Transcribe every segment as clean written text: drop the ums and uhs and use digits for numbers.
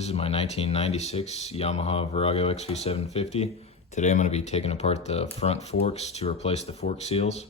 This is my 1996 Yamaha Virago XV750. Today I'm going to be taking apart the front forks to replace the fork seals.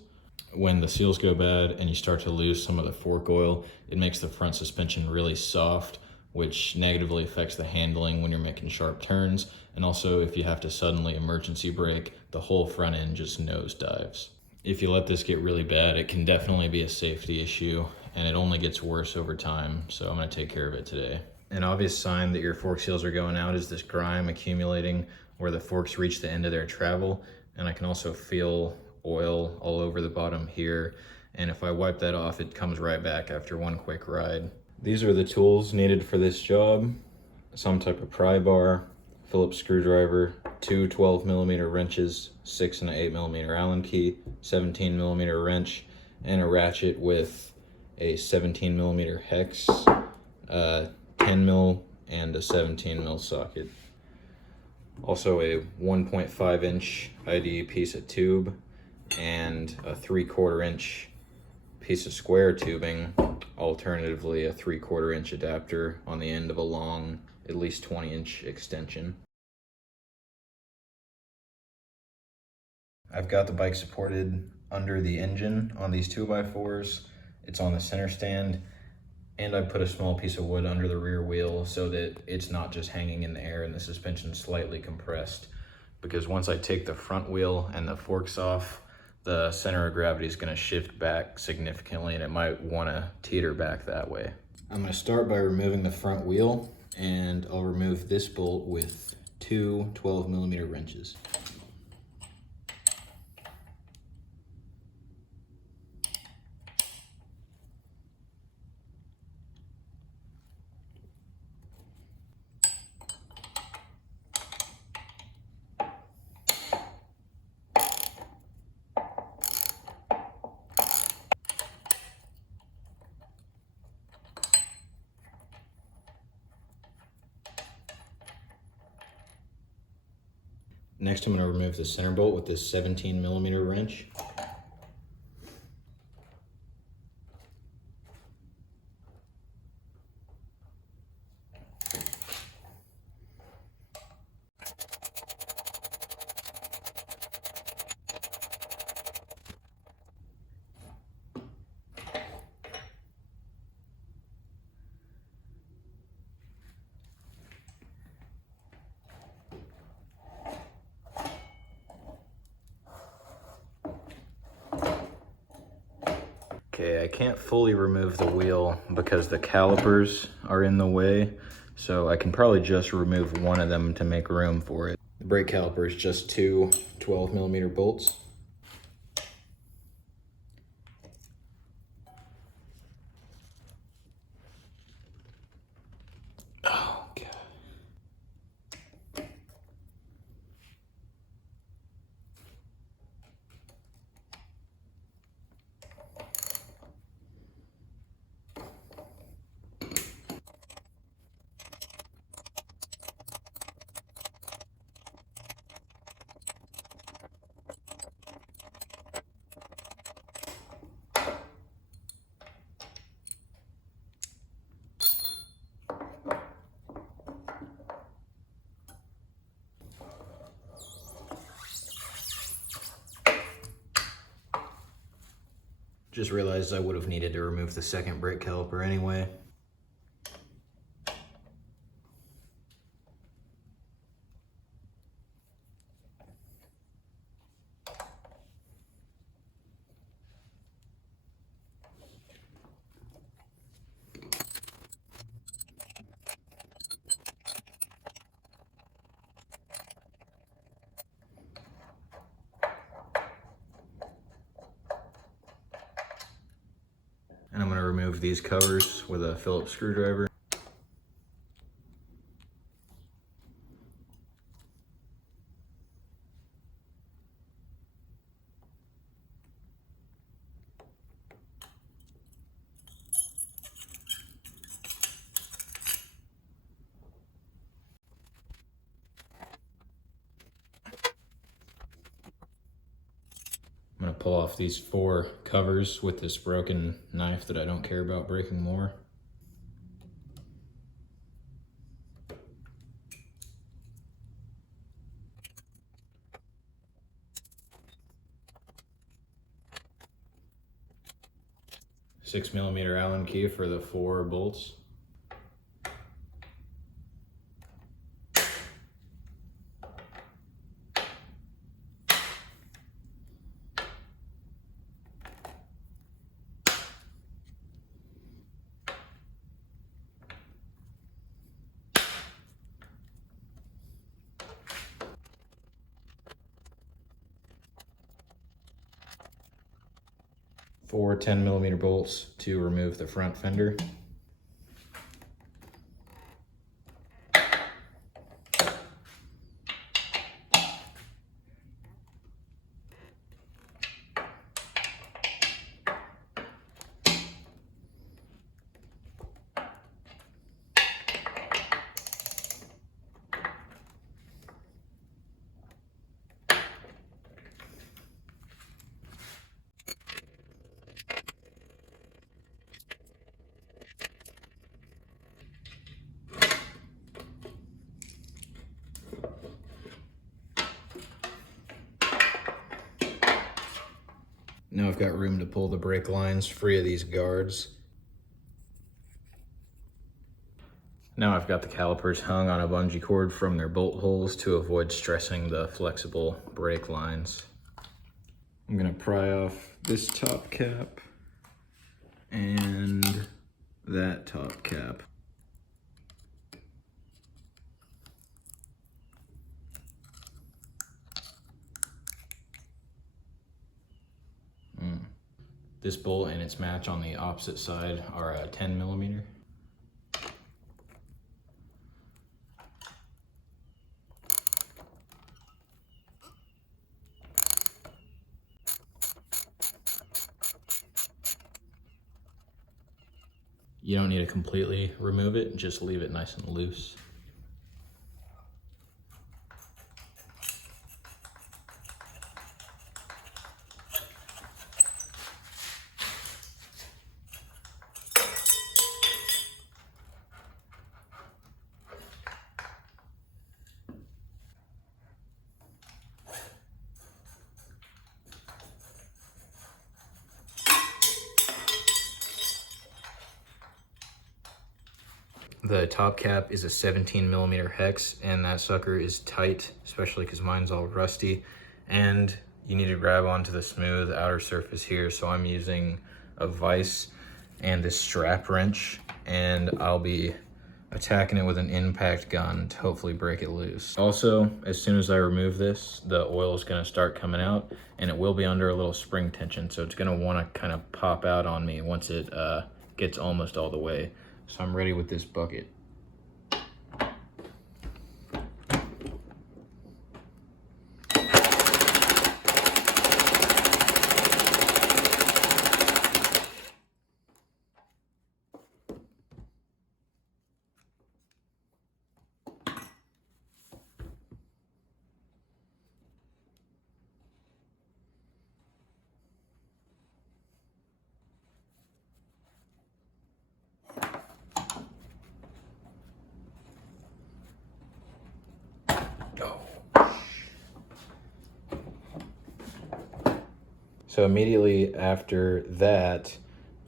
When the seals go bad and you start to lose some of the fork oil, it makes the front suspension really soft, which negatively affects the handling when you're making sharp turns. And also if you have to suddenly emergency brake, the whole front end just nosedives. If you let this get really bad, it can definitely be a safety issue, and it only gets worse over time. So I'm going to take care of it today. An obvious sign that your fork seals are going out is this grime accumulating where the forks reach the end of their travel. And I can also feel oil all over the bottom here. And if I wipe that off, it comes right back after one quick ride. These are the tools needed for this job. Some type of pry bar, Phillips screwdriver, two 12mm wrenches, 6 and an 8mm Allen key, 17mm wrench, and a ratchet with a 17mm hex, 10mm and a 17mm socket. Also a 1.5 inch IDE piece of tube and a 3/4 inch piece of square tubing, alternatively a 3/4 inch adapter on the end of a long, at least 20 inch extension. I've got the bike supported under the engine on these 2x4s. It's on the center stand, and I put a small piece of wood under the rear wheel so that it's not just hanging in the air and the suspension slightly compressed. Because once I take the front wheel and the forks off, the center of gravity is going to shift back significantly, and it might want to teeter back that way. I'm going to start by removing the front wheel, and I'll remove this bolt with two 12mm wrenches. Next, I'm going to remove the center bolt with this 17mm wrench. Okay, I can't fully remove the wheel because the calipers are in the way, so I can probably just remove one of them to make room for it. The brake caliper is just two 12mm bolts. Oh, God. Just realized I would have needed to remove the second brake caliper anyway. And I'm going to remove these covers with a Phillips screwdriver. I'm going to pull off these 4 covers with this broken knife that I don't care about breaking more. 6mm Allen key for the 4 bolts. Four 10mm bolts to remove the front fender. Now I've got room to pull the brake lines free of these guards. Now I've got the calipers hung on a bungee cord from their bolt holes to avoid stressing the flexible brake lines. I'm gonna pry off this top cap and that top cap. This bolt and its match on the opposite side are a 10mm. You don't need to completely remove it, just leave it nice and loose. The top cap is a 17mm hex, and that sucker is tight, especially because mine's all rusty. And you need to grab onto the smooth outer surface here, so I'm using a vise and this strap wrench, and I'll be attacking it with an impact gun to hopefully break it loose. Also, as soon as I remove this, the oil is going to start coming out, and it will be under a little spring tension, so it's going to want to kind of pop out on me once it gets almost all the way. So I'm ready with this bucket. So immediately after that,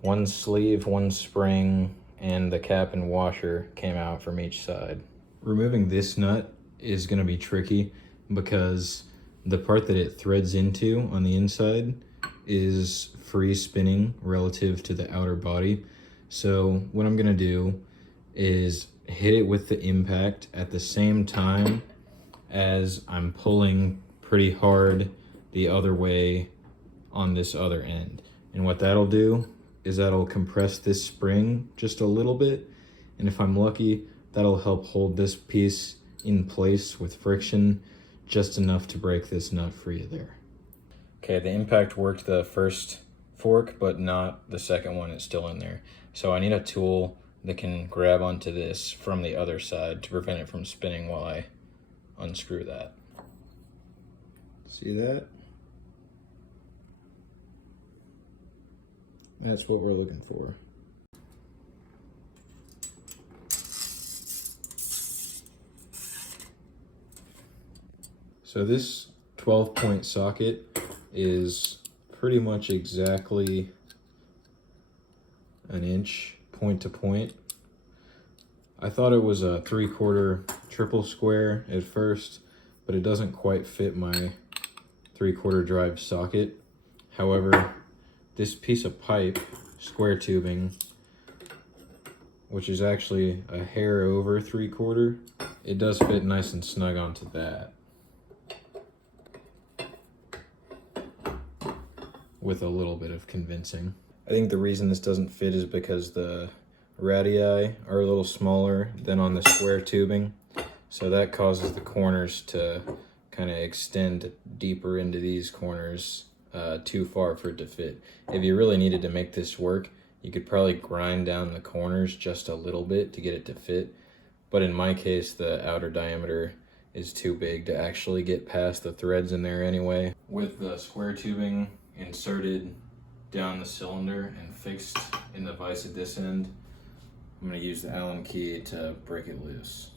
one sleeve, one spring, and the cap and washer came out from each side. Removing this nut is going to be tricky because the part that it threads into on the inside is free spinning relative to the outer body. So what I'm going to do is hit it with the impact at the same time as I'm pulling pretty hard the other way on this other end. And what that'll do is that'll compress this spring just a little bit, and if I'm lucky, that'll help hold this piece in place with friction just enough to break this nut free there. Okay, the impact worked the first fork, but not the second one. It's still in there. So I need a tool that can grab onto this from the other side to prevent it from spinning while I unscrew that. See that? That's what we're looking for. So this 12-point socket is pretty much exactly an inch point to point. I thought it was a 3/4 triple square at first, but it doesn't quite fit my 3/4 drive socket. However, this piece of pipe, square tubing, which is actually a hair over 3/4, it does fit nice and snug onto that, with a little bit of convincing. I think the reason this doesn't fit is because the radii are a little smaller than on the square tubing, so that causes the corners to kind of extend deeper into these corners too far for it to fit. If you really needed to make this work, you could probably grind down the corners just a little bit to get it to fit, but in my case the outer diameter is too big to actually get past the threads in there anyway. With the square tubing inserted down the cylinder and fixed in the vise at this end, I'm going to use the Allen key to break it loose.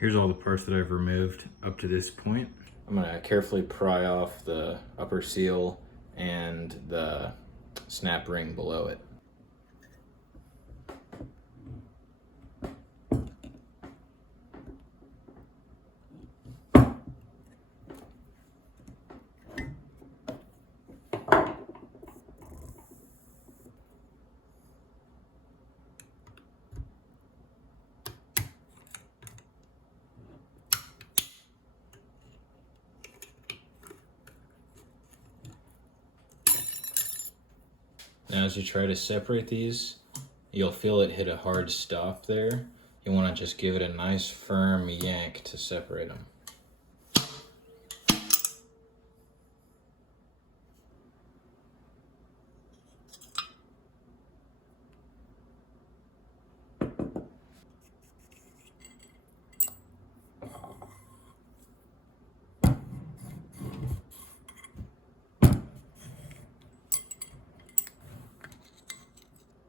Here's all the parts that I've removed up to this point. I'm gonna carefully pry off the upper seal and the snap ring below it. Now as you try to separate these, you'll feel it hit a hard stop there. You want to just give it a nice firm yank to separate them.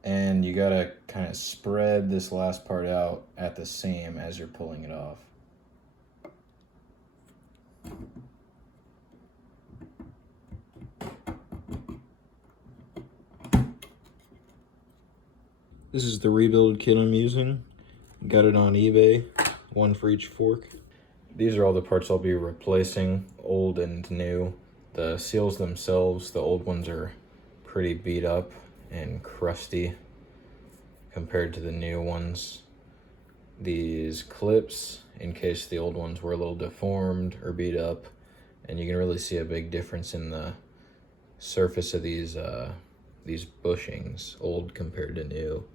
And you gotta kind of spread this last part out at the seam as you're pulling it off. This is the rebuild kit I'm using. Got it on eBay, one for each fork. These are all the parts I'll be replacing, old and new. The seals themselves, the old ones are pretty beat up and crusty compared to the new ones. These clips, in case the old ones were a little deformed or beat up, and you can really see a big difference in the surface of these bushings, old compared to new.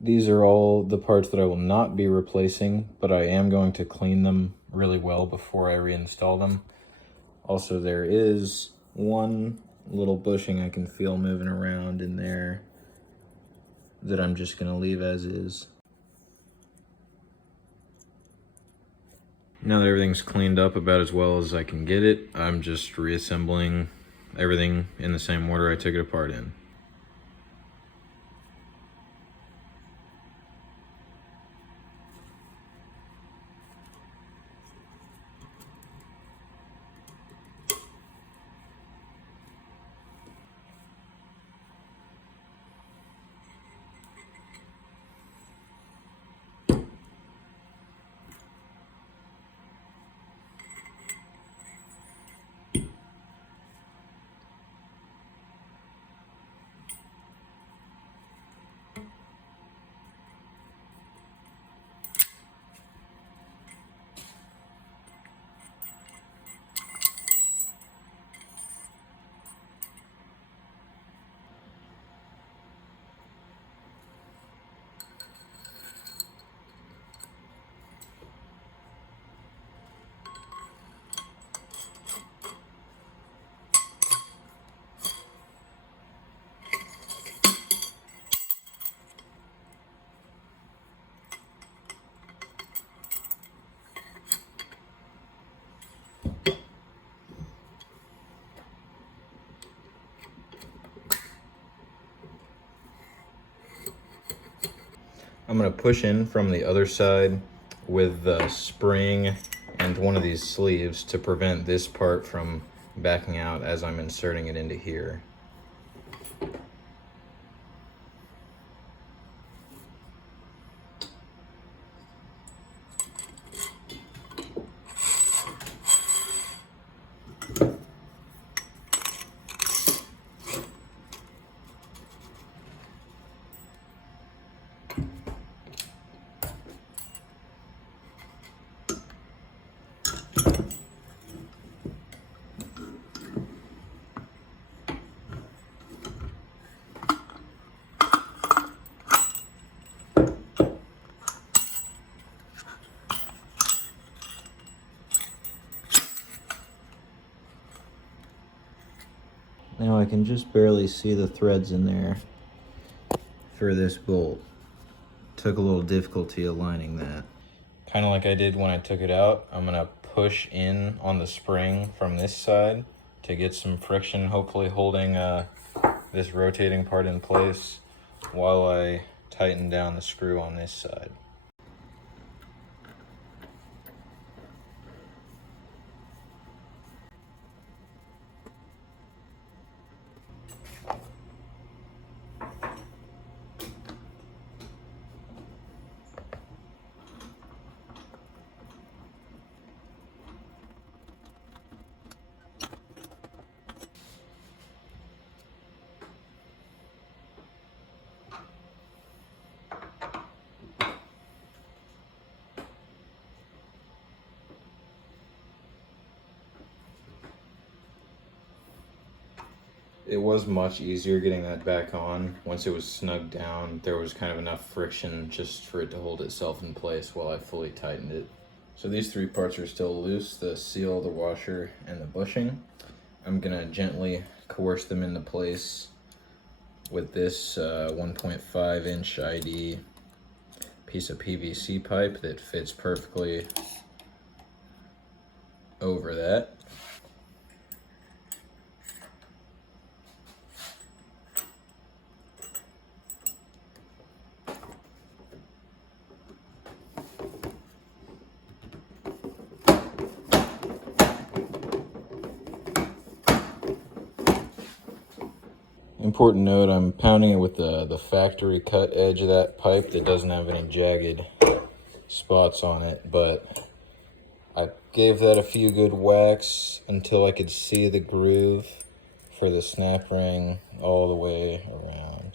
These are all the parts that I will not be replacing, but I am going to clean them really well before I reinstall them. Also, there is one little bushing I can feel moving around in there that I'm just going to leave as is. Now that everything's cleaned up about as well as I can get it, I'm just reassembling everything in the same order I took it apart in. I'm gonna push in from the other side with the spring and one of these sleeves to prevent this part from backing out as I'm inserting it into here. Now I can just barely see the threads in there for this bolt. Took a little difficulty aligning that. Kind of like I did when I took it out, I'm gonna push in on the spring from this side to get some friction, hopefully holding this rotating part in place while I tighten down the screw on this side. It was much easier getting that back on. Once it was snugged down, there was kind of enough friction just for it to hold itself in place while I fully tightened it. So these three parts are still loose, the seal, the washer, and the bushing. I'm gonna gently coerce them into place with this 1.5 inch ID piece of PVC pipe that fits perfectly over that. Important note, I'm pounding it with the factory cut edge of that pipe that doesn't have any jagged spots on it, but I gave that a few good whacks until I could see the groove for the snap ring all the way around.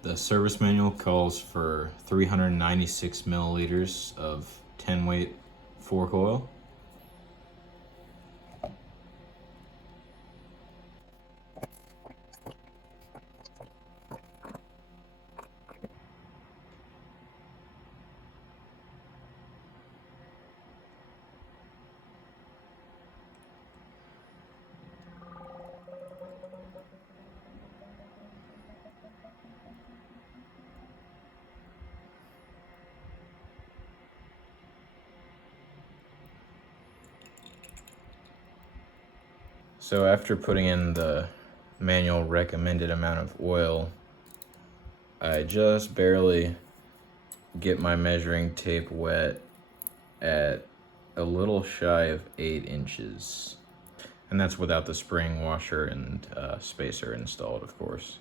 The service manual calls for 396 milliliters of 10 weight fork oil. So after putting in the manual recommended amount of oil, I just barely get my measuring tape wet at a little shy of 8 inches. And that's without the spring, washer, and spacer installed, of course.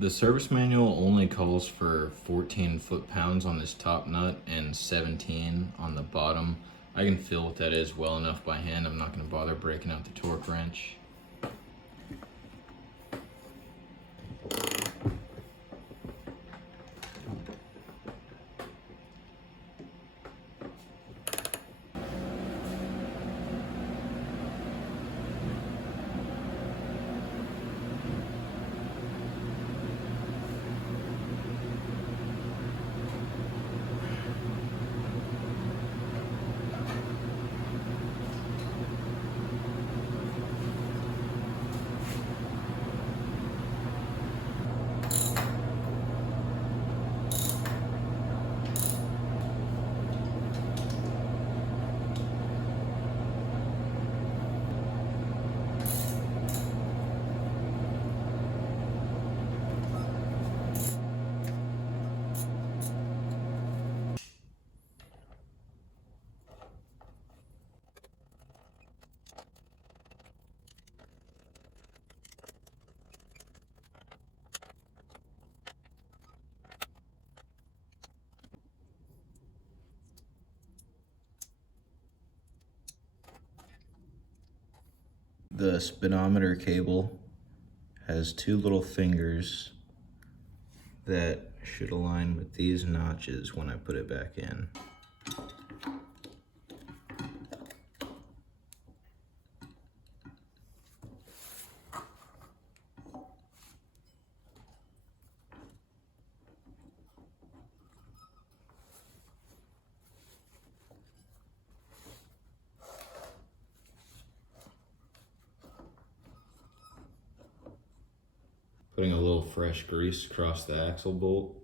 The service manual only calls for 14 foot-pounds on this top nut and 17 on the bottom. I can feel what that is well enough by hand. I'm not going to bother breaking out the torque wrench. The speedometer cable has two little fingers that should align with these notches when I put it back in. Putting a little fresh grease across the axle bolt.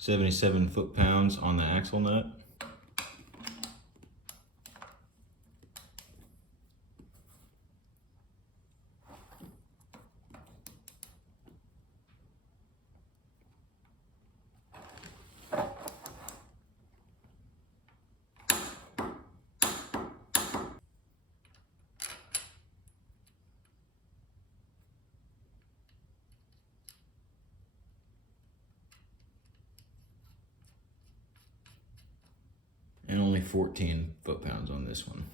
"77 foot-pounds on the axle nut. And only 14 foot-pounds on this one.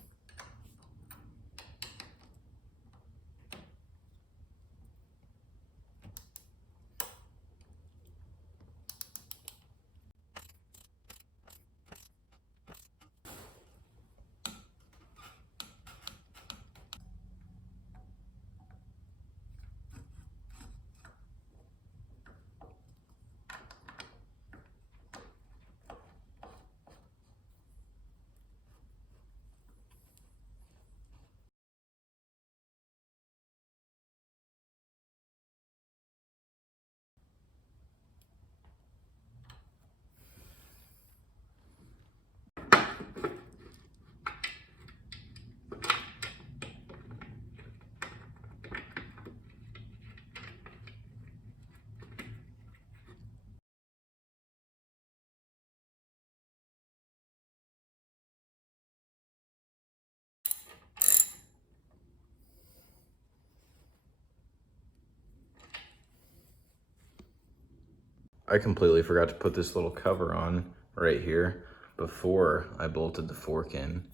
I completely forgot to put this little cover on right here before I bolted the fork in,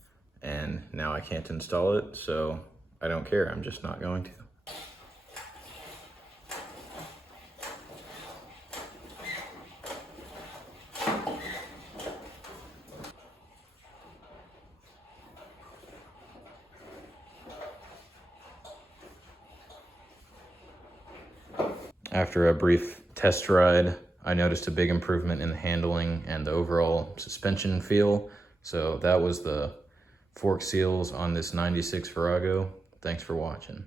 and now I can't install it, so I don't care. I'm just not going to. After a brief test ride, I noticed a big improvement in the handling and the overall suspension feel. So that was the fork seals on this 96 Virago. Thanks for watching.